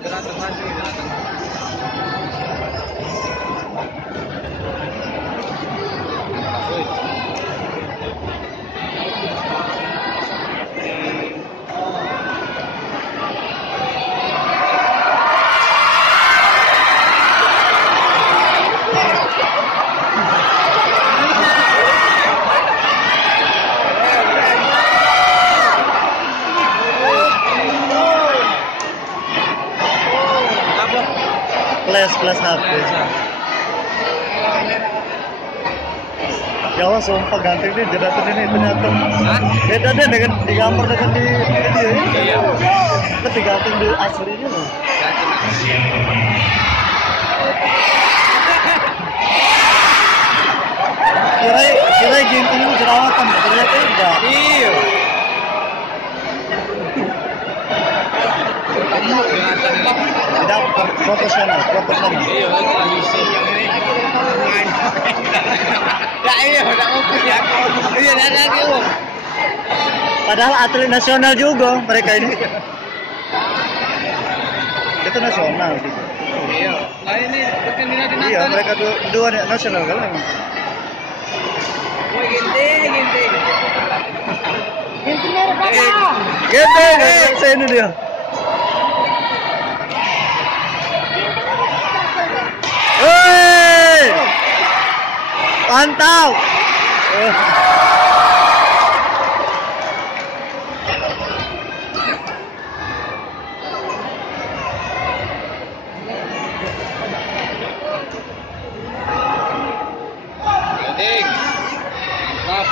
Gerakan maju, gerakan. Kelas HP. Jawa sumpah ganteng nih jeratun ini ternyata. Beda deh dengan di gambar dengan di video ini. Iya. Tapi ganteng di aslinya loh. Kira ginting itu jerawatan, ternyata enggak. Iya. Tidak profesional. Iya, tradisi yang ini. Ya iya, udah fokus ya. Iya, ada gitu. Padahal atlet nasional juga mereka ini. Itu nasional gitu. Iya. Nah ini bukan dinasti. Iya, mereka dua nasional kan memang. Oh, ginting. Ginting, sini dia. Hei, pantau. Ginting. Stop.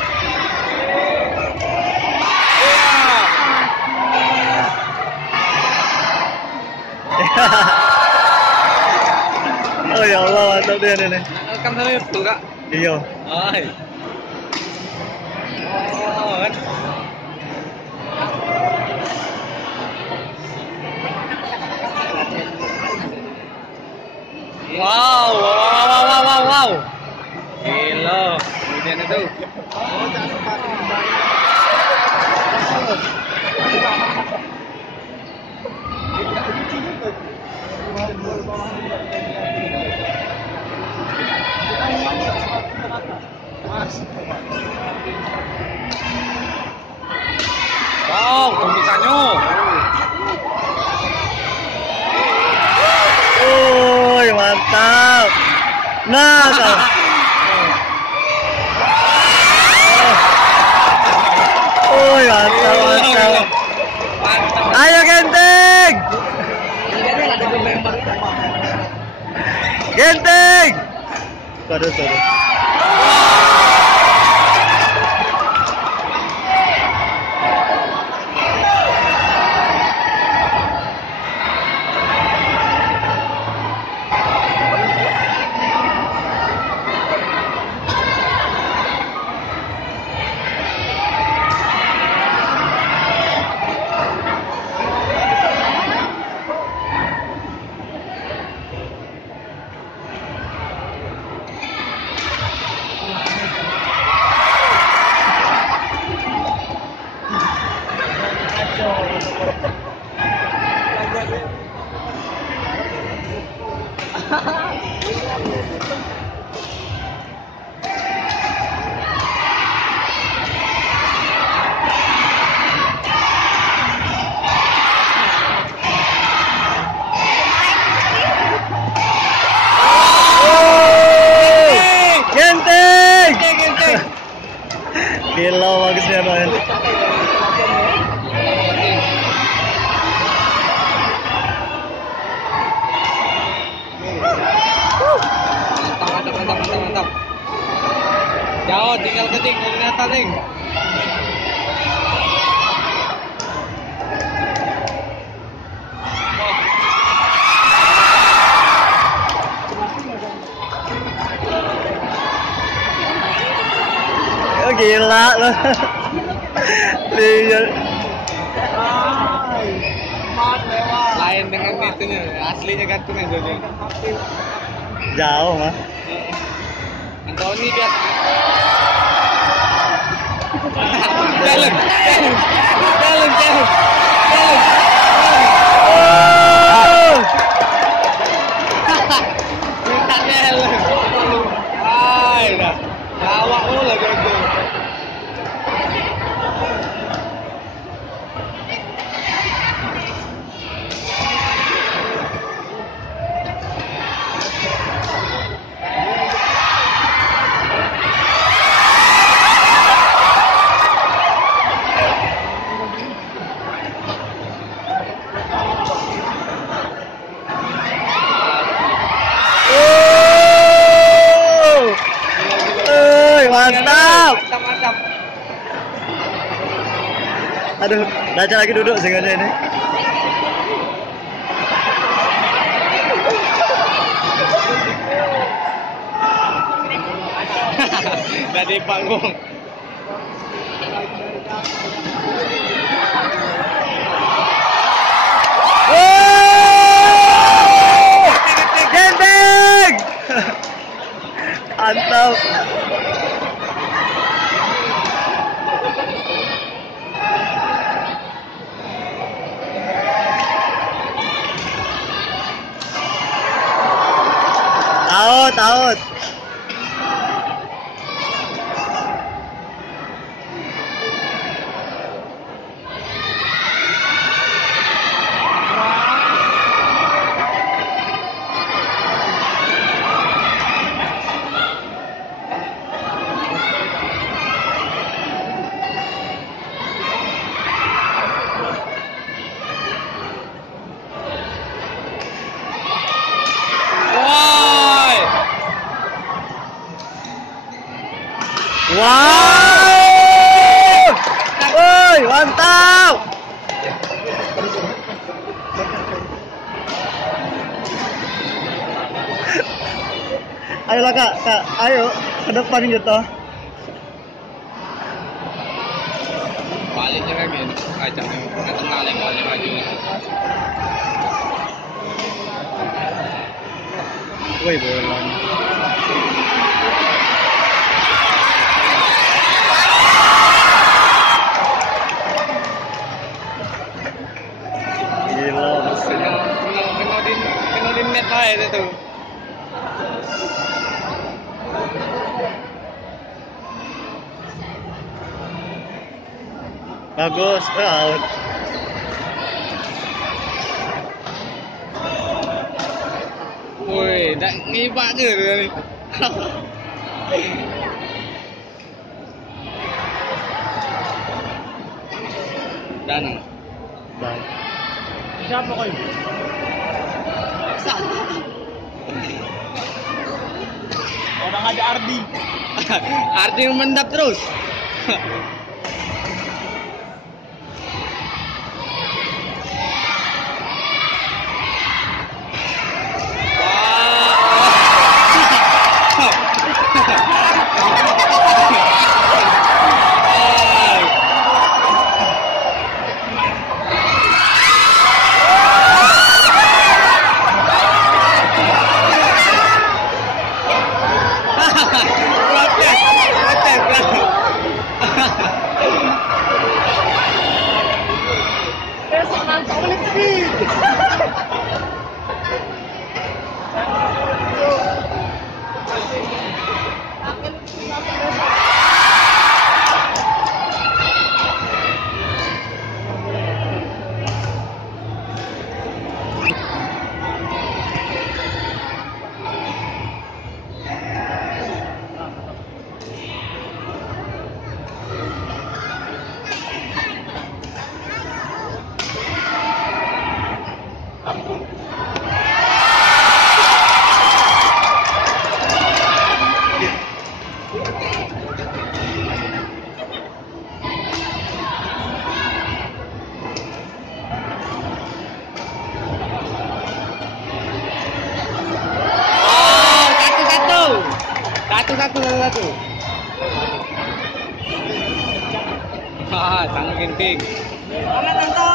Oh ya Allah, mantap dia nih. Kan saya betul kak. Iya. Hai. Oh kan. Wow. Gila. Kemudian itu. Wow, tulisannya. Woi, mantap. Nah, kau. Woi, mantap. Ayo Ginting. Ginting. Sorry. Gila bagusnya Noel. Mantap. Jauh tinggal ketik ternyata ning. Oh, gila loh. Lihat. Lain dengan itunya, aslinya kartunya jadi. Jauh mah. Antoni dia. Jalan. Oh. mantap. Mantap, mantap. Aduh, Daca lagi duduk singanya ini. Dari panggung. Gendeng. Mantap. Out, out. Woi. Wow. Woi, mantap. Ayolah kak, ayo ke depan gitu. Baliknya kan gini. Ajaknya ke tengah lagi balik lagi. Woi, bola. Gila, mesinnya. Kena di net lah itu. Bagus, out. Woi, dah ngibak ke dia ni. Dan Bang. Siapa kau ini? Orang ada Ardi. Arti yang mendap terus. Satu. Tangan genting. Mana Tanto?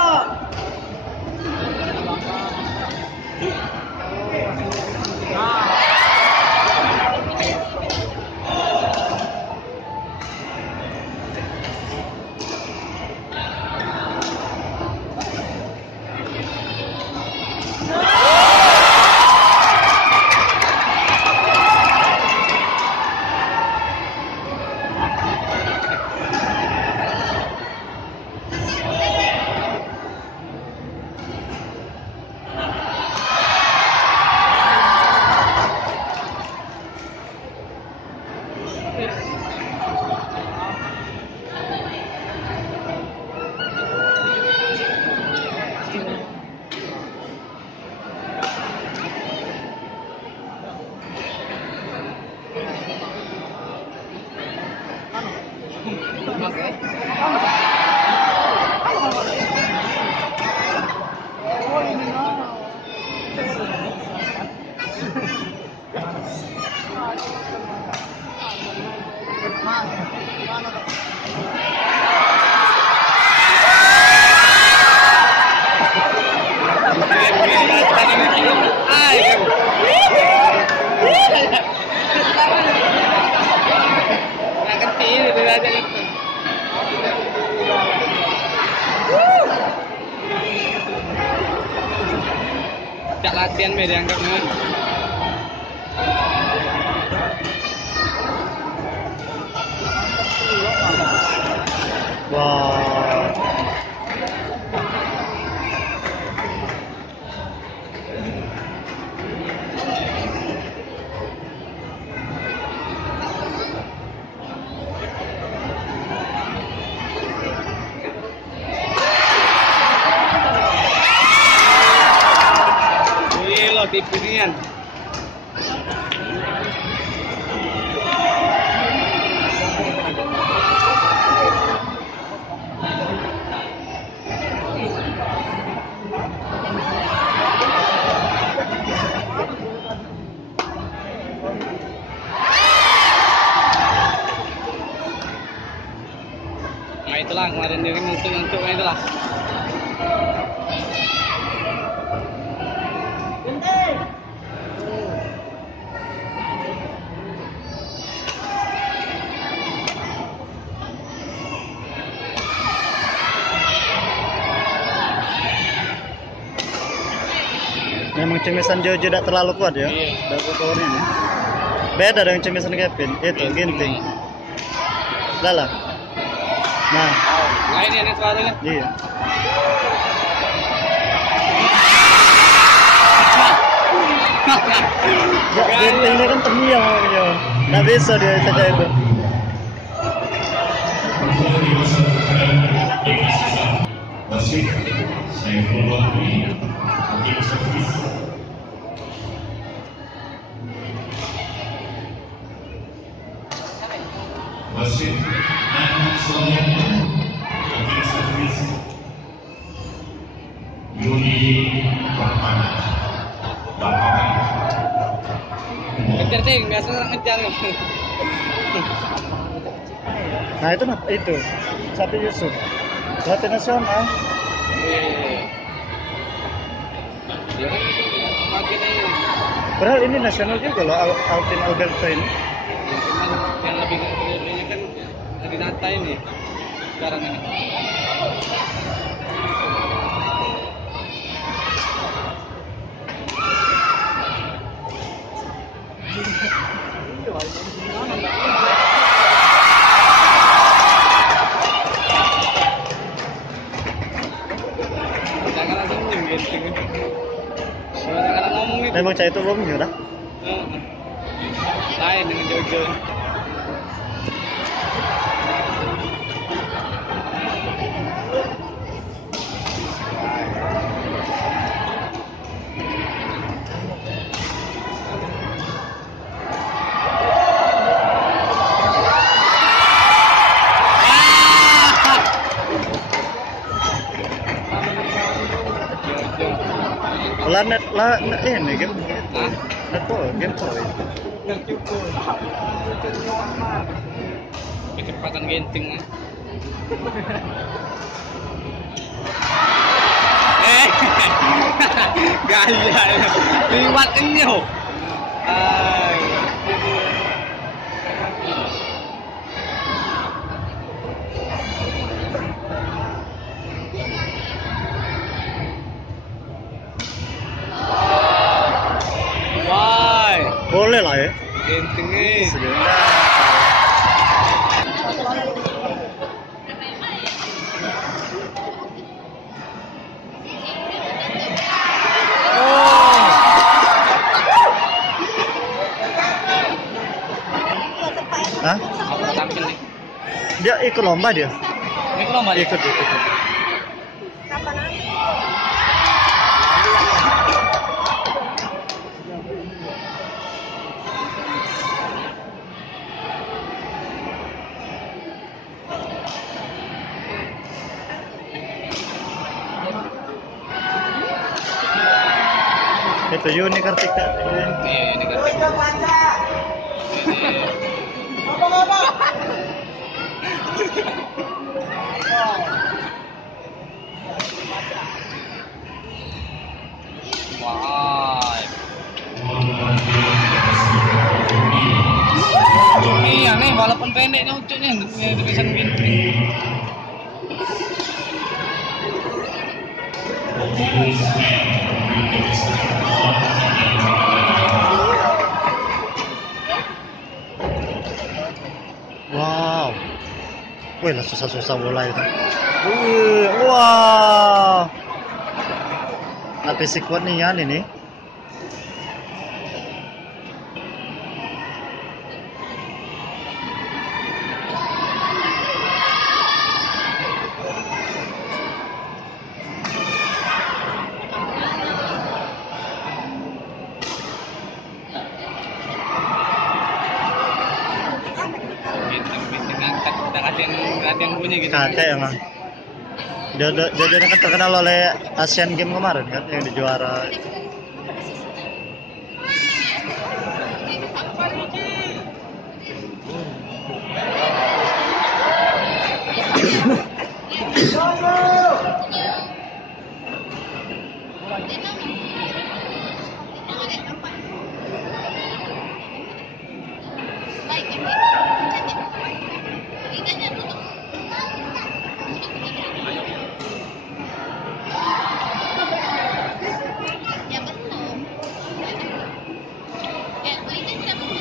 latihan me dianggapnya. Wah. Gila tipinian. Nah itulah kemarin dia untuk itulah. Memang cemisan Jojo tidak terlalu kuat ya. Iya. Dapat powernya ya. Beda dengan cemisan Kevin. Itu ginting. Lah. Nah, Lain yang suaranya. iya. Ya, gintingnya kan terngiang namanya. Nggak bisa dia saja itu. Wasit Saiful Bahri, hakim servis. Wasit Ahmad Soleman, hakim servis. Yuni Permana, lapangan. Kejar ting, biasa ngejar. Nah itu Sapi Yusuf. Pelatih nasional. Dia kan makin ini. Padahal ini nasional juga loh Alvin Alberto ini. Cuman yang lebih ini kan dari Nata ini sekarang ini. Jangan langsung nyenggenting. Jangan ngomong itu. Memang saya itu belum nyurah. Lain dengan Jojo. Lah ini game. Hah? Game toy. Kecepatan genting lah. Gaya liwat enyo. Why? Boleh lah ya. Gentingnya. Sudah. Hah? Aku tampil nih. Dia ikut lomba dia. Ini kalau mau Ikut. Itu Yuni Kartika. Iya, ini kan. Wah. Iya nih, walaupun pendeknya ucuknya bisa begini. Wih lah susah-susah bola itu. Wah. Nah fisik kuat nih Yan ini. Binting angkat, udah kasih yang bunyi gitu. Kate emang. Dia kan terkenal oleh Asian Games kemarin kan yang dijuara.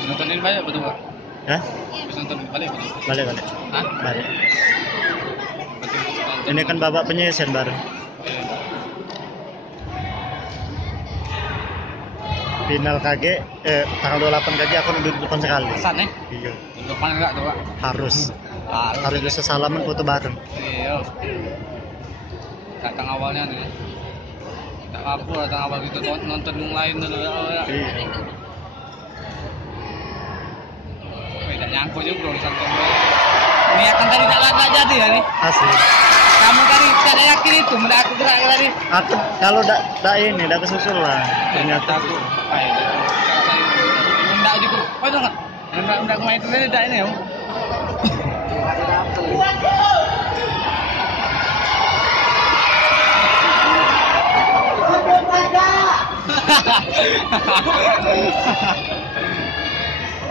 Nontonin balik betul nggak? Hah? Bisa nontonin balik betul? Balik. Hah? Balik. Berarti nonton. Ini kan babak penyisian baru. Final KG tanggal 28 KG aku duduk depan sekali. Pesan ya? Iya. Depan enggak tuh Pak? Harus bisa salaman foto bareng. Iya. Datang awalnya nih. Tak kabur datang awal gitu nonton yang lain dulu ya. Iya. Tidak nyangkut juga bro nonton. Niatan tadi tak jadi ya nih. Asli. Kamu tadi tidak yakin itu, mudah aku gerak tadi. Aku kalau dak kesusulan. Ternyata Aku. Enggak juga. Oh itu enggak. Enggak main itu tidak ini ya.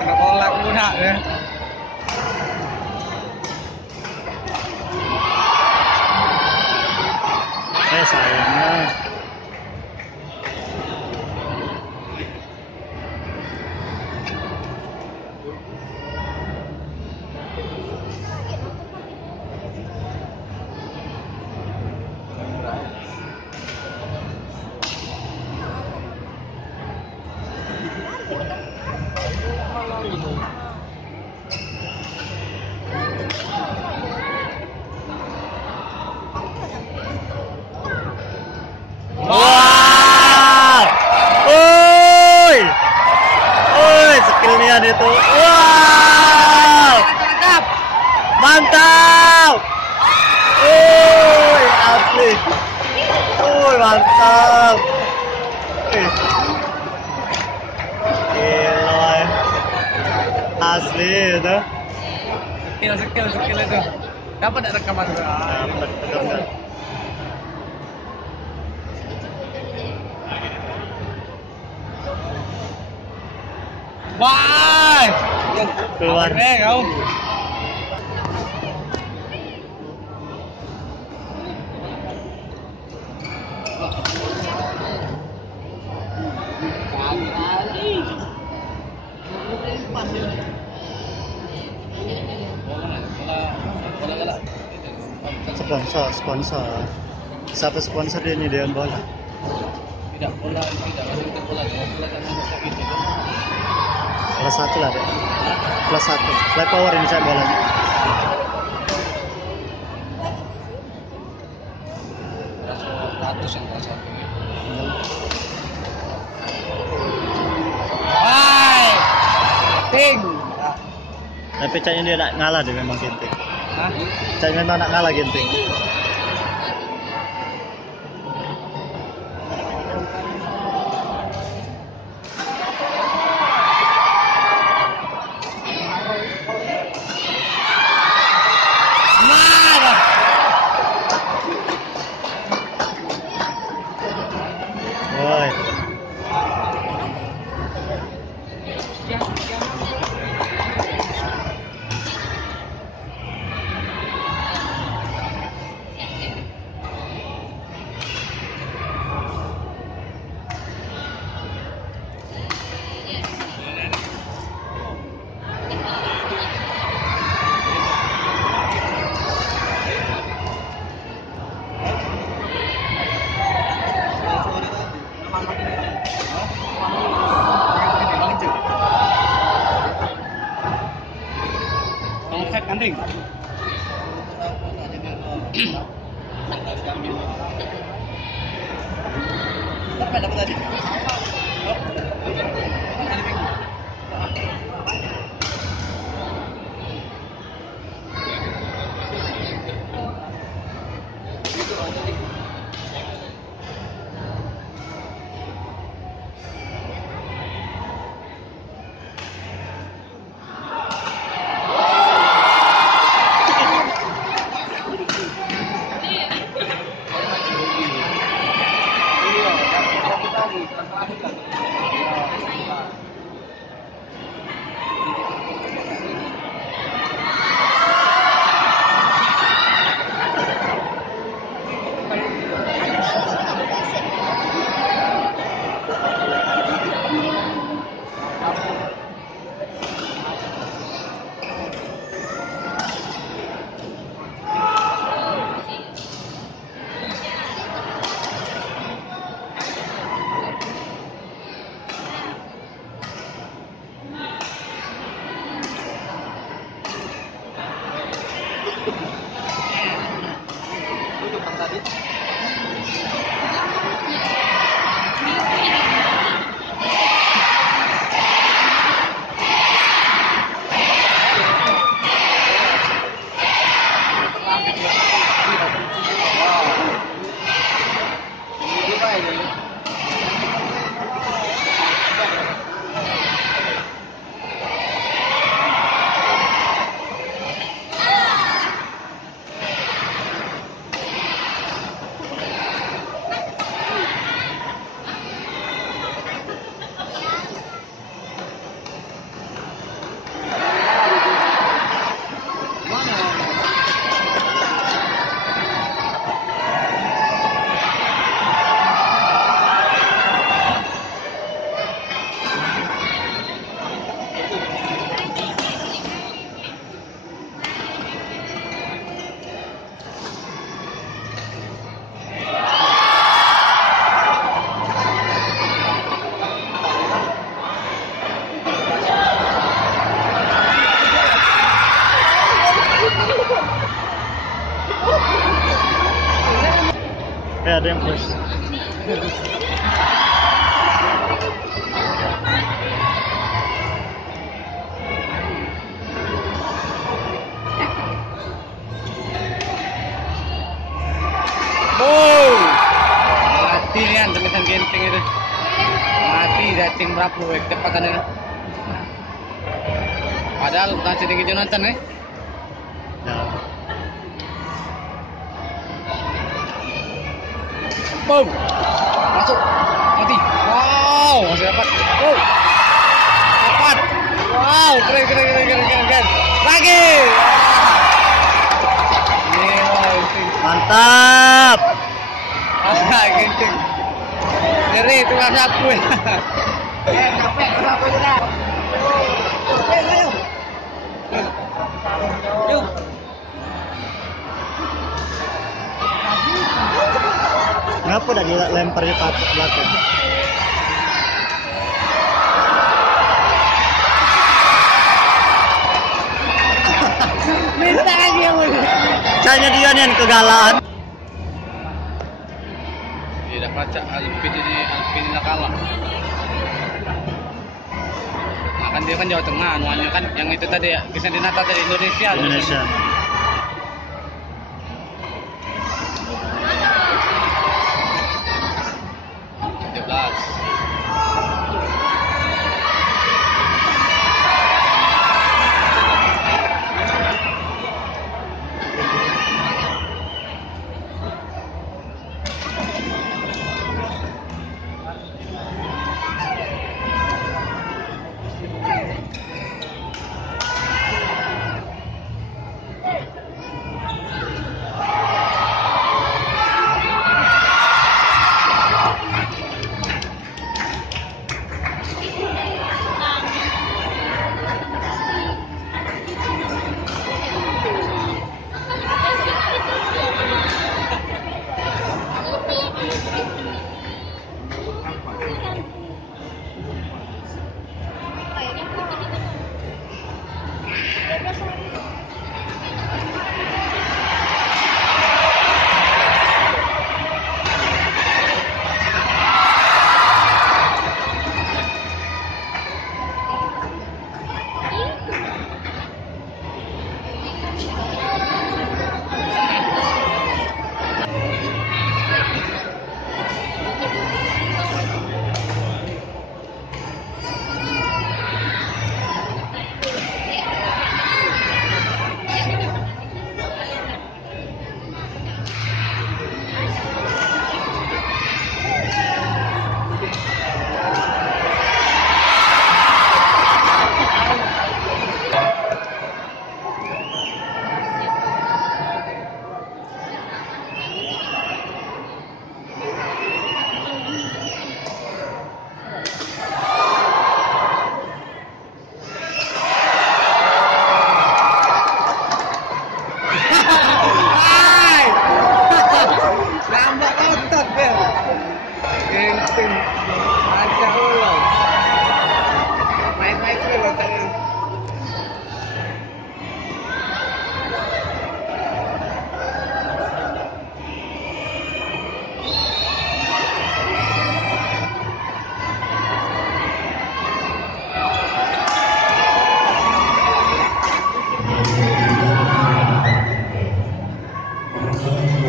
Kena kolak lunak ya. sayangnya. Itu wow mantap asli mantap gila asli itu skill itu dapat rekaman dapat benar. Wah, keluar. Kau. Sponsor. Siapa sponsor ini Dewan Bola? Tidak bola kan gitu. Kelas 1 lah deh. Kelas 1. Play power ini saya bolanya. Ratus yang kelas 1. Hai. Ting. Tapi caknya dia nak ngalah dia memang Ginting. Hah? Caknya memang nak ngalah Ginting. Ring. Apa dapat tadi? Ada yang push. Mati nih tulisan genting itu. Mati rating berapa kecepatannya. Padahal masih tinggi Jonathan nih. Ya. Boom. Masuk. Mati. Wow, masih dapat. Oh. Dapat. Wow, keren. Lagi. Mantap. Genting. Jadi itu kan aku. Capek sudah. Ayo. Yuk. Ngapa udah dilempar ke belakang? Minta lagi yang mau. Kayaknya dia nih yang kegalaan. Tidak baca Alvin ini kalah. Nah, kan dia kan Jawa Tengah, nuannya kan yang itu tadi ya, Kisah Dinata dari Indonesia. Indonesia.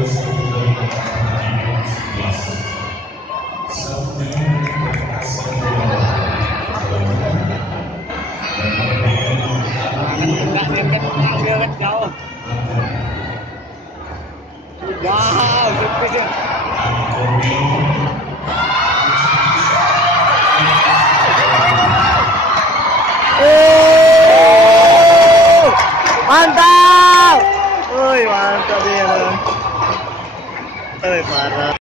Enggak deket menang dia kan jauh. Jauh, tipis ya. Mantap! Woi, mantap dia. Woi, parah.